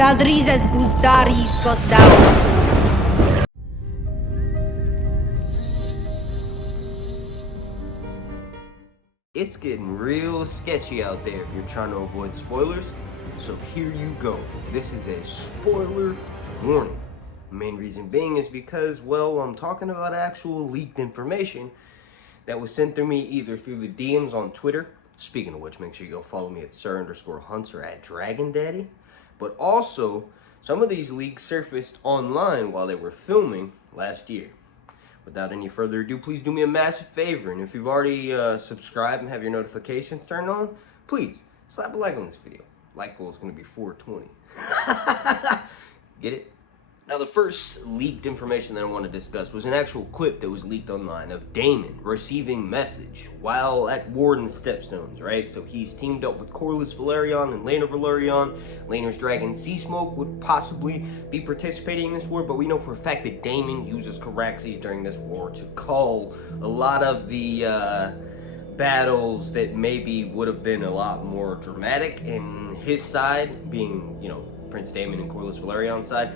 Zaldrizes buzdaris gosdau. It's getting real sketchy out there if you're trying to avoid spoilers, so here you go. This is a spoiler warning. The main reason being is because, well, I'm talking about actual leaked information that was sent through me either through the DMs on Twitter. Speaking of which, make sure you go follow me at Sir_Hunts or at Dragon Daddy. But also, some of these leaks surfaced online while they were filming last year. Without any further ado, please do me a massive favor, and if you've already subscribed and have your notifications turned on, please slap a like on this video. Like goal is going to be 420. Get it? Now, the first leaked information that I want to discuss was an actual clip that was leaked online of Damon receiving message while at war in the Stepstones, right? So he's teamed up with Corlys Velaryon and Rhaenyra Velaryon. Rhaenyra's dragon Sea Smoke would possibly be participating in this war, but we know for a fact that Damon uses Caraxes during this war to cull a lot of the battles that maybe would have been a lot more dramatic, and his side being, you know, Prince Daemon and Corlys Velaryon's side,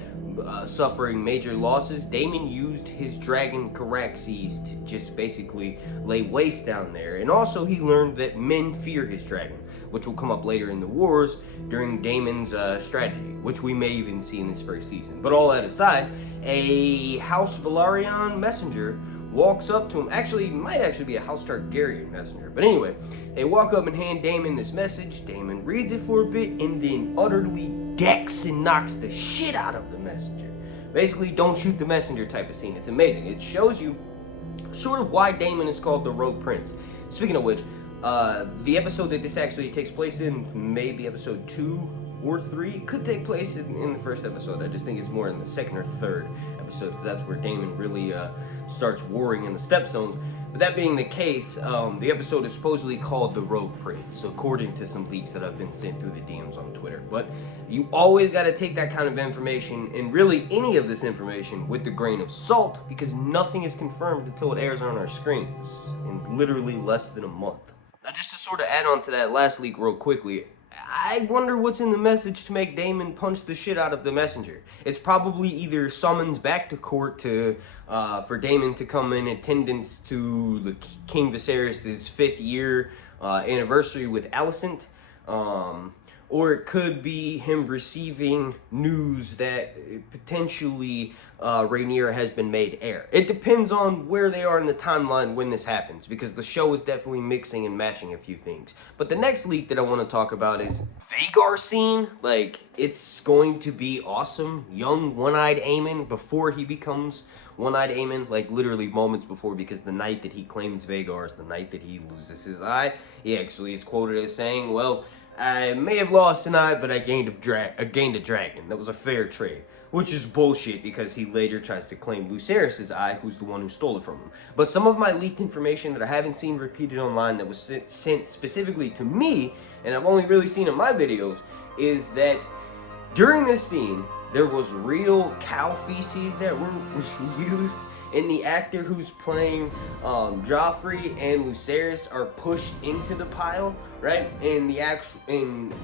suffering major losses. Daemon used his dragon Caraxes to just basically lay waste down there. And also he learned that men fear his dragon, which will come up later in the wars during Daemon's strategy, which we may even see in this first season. But all that aside, a House Velaryon messenger walks up to him. Actually, might actually be a House Targaryen messenger. But anyway, they walk up and hand Daemon this message. Daemon reads it for a bit and then utterly decks and knocks the shit out of the messenger. Basically, don't shoot the messenger type of scene. It's amazing. It shows you sort of why Daemon is called the Rogue Prince. Speaking of which, the episode that this actually takes place in, maybe episode 2 or 3, could take place in the first episode. I just think it's more in the second or third episode, because that's where Damon really starts warring in the Stepstones. But that being the case, the episode is supposedly called The Rogue Prince, according to some leaks that have been sent through the DMs on Twitter. But you always got to take that kind of information, and really any of this information, with a grain of salt, because nothing is confirmed until it airs on our screens in literally less than a month. Now, just to sort of add on to that last leak real quickly, I wonder what's in the message to make Daemon punch the shit out of the messenger. It's probably either summons back to court to for Daemon to come in attendance to the King Viserys' 5th year anniversary with Alicent, or it could be him receiving news that potentially Rhaenyra has been made heir. It depends on where they are in the timeline when this happens, because the show is definitely mixing and matching a few things. But the next leak that I want to talk about is Vhagar scene. Like, it's going to be awesome. Young One-Eyed Aemond before he becomes One-Eyed Aemond, like literally moments before, because the night that he claims Vhagar is the night that he loses his eye. He actually is quoted as saying, well, I may have lost an eye, but I gained a dragon. That was a fair trade. Which is bullshit, because he later tries to claim Lucerys' eye, who's the one who stole it from him. But some of my leaked information that I haven't seen repeated online that was sent specifically to me, and I've only really seen in my videos, is that during this scene, there was real cow feces that were used, and the actor who's playing Joffrey and Lucerys are pushed into the pile, right? And the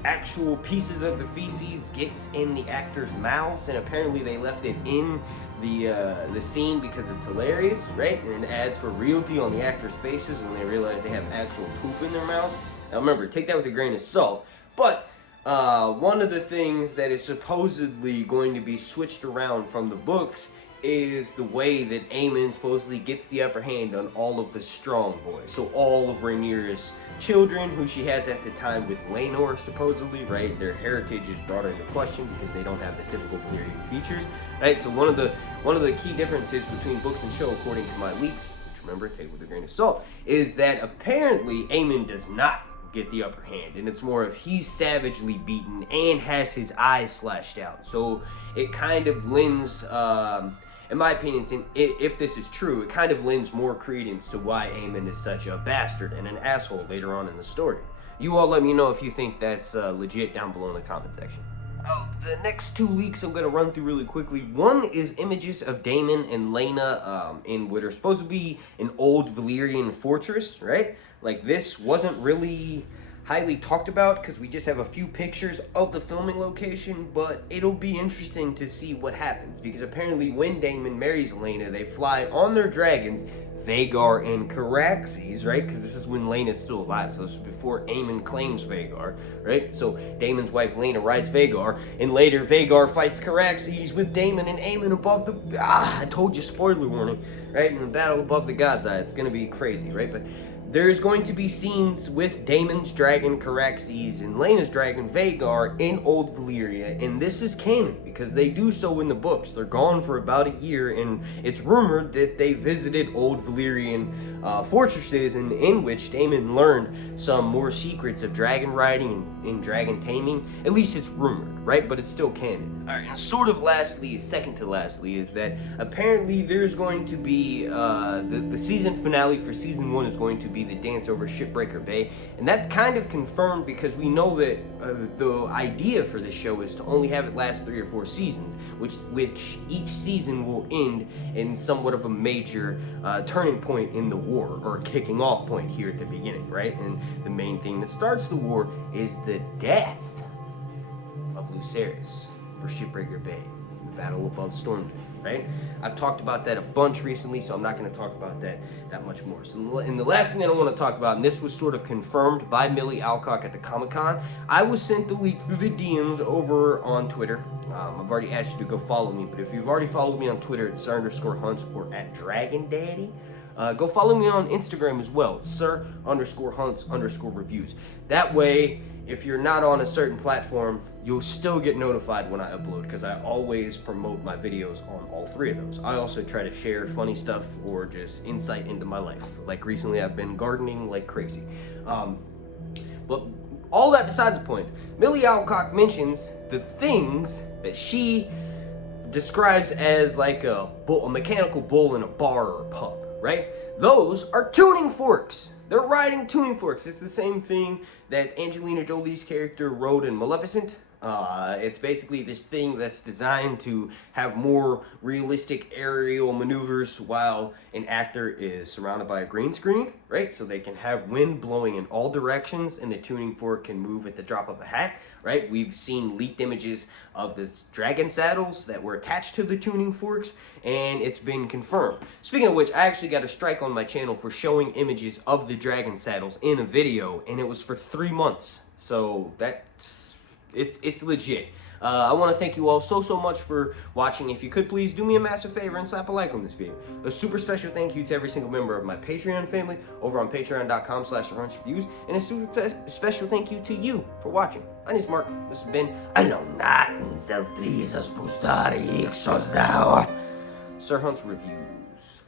actual pieces of the feces gets in the actors' mouths, and apparently they left it in the scene because it's hilarious, right? And it adds for realty on the actors' faces when they realize they have actual poop in their mouths. Now remember, take that with a grain of salt, but one of the things that is supposedly going to be switched around from the books is the way that Aemond supposedly gets the upper hand on all of the strong boys. So all of Rhaenyra's children, who she has at the time with Rhaenor, supposedly, right? Their heritage is brought into question because they don't have the typical Valyrian features, right? So one of the key differences between books and show, according to my leaks, which remember, take with a grain of salt, is that apparently Aemond does not get the upper hand, and it's more of he's savagely beaten and has his eyes slashed out. So it kind of lends in my opinion, if this is true, it kind of lends more credence to why Aemond is such a bastard and an asshole later on in the story. You all let me know if you think that's legit down below in the comment section. The next two leaks I'm going to run through really quickly. One is images of Damon and Laena in what are supposed to be an old Valyrian fortress, right? Like, this wasn't really highly talked about because we just have a few pictures of the filming location, but it'll be interesting to see what happens because apparently when Damon marries Laena, they fly on their dragons, Vhagar and Caraxes, right? Because this is when Laena's still alive, so this is before Aemond claims Vhagar, right? So Daemon's wife Laena rides Vhagar, and later Vhagar fights Caraxes with Daemon and Aemond above the... I told you, spoiler warning, right? In the battle above the God's Eye, it's gonna be crazy, right? But there's going to be scenes with Daemon's dragon Caraxes and Laena's dragon Vhagar in Old Valyria, and this is canon because they do so in the books. They're gone for about a year, and it's rumored that they visited Old Valyrian fortresses in which Daemon learned some more secrets of dragon riding and dragon taming. At least it's rumored, right? But it's still canon. Alright, and sort of lastly, second to lastly, is that apparently there's going to be the season finale for season 1 is going to be the dance over Shipbreaker Bay, and that's kind of confirmed because we know that the idea for the show is to only have it last 3 or 4 seasons, which each season will end in somewhat of a major turning point in the war, or a kicking off point here at the beginning, right? And the main thing that starts the war is the death of Viserys for Shipbreaker Bay, the battle above Stormden, right? I've talked about that a bunch recently, so I'm not going to talk about that much more. So, and the last thing that I want to talk about, and this was sort of confirmed by Millie Alcock at the Comic-Con, I was sent the leak through the DMs over on Twitter. I've already asked you to go follow me, but if you've already followed me on Twitter at Sir_Hunts or at Dragon Daddy, go follow me on Instagram as well. It's Sir_Hunts_reviews. That way, if you're not on a certain platform, you'll still get notified when I upload because I always promote my videos on all 3 of those. I also try to share funny stuff or just insight into my life. Like recently, I've been gardening like crazy. But all that besides the point, Millie Alcock mentions the things that she describes as like a mechanical bull in a bar or a pub, right? Those are tuning forks. They're riding tuning forks. It's the same thing that Angelina Jolie's character rode in Maleficent. It's basically this thing that's designed to have more realistic aerial maneuvers while an actor is surrounded by a green screen, right? So they can have wind blowing in all directions and the tuning fork can move at the drop of a hat, right? We've seen leaked images of the dragon saddles that were attached to the tuning forks, and it's been confirmed. Speaking of which, I actually got a strike on my channel for showing images of the dragon saddles in a video, and it was for 3 months. So it's legit. I want to thank you all so much for watching. If you could please do me a massive favor and slap a like on this video. A super special thank you to every single member of my Patreon family over on patreon.com/SirHuntsReviews, and a super special thank you to you for watching. My name's Mark. This has been Sir Hunts Reviews.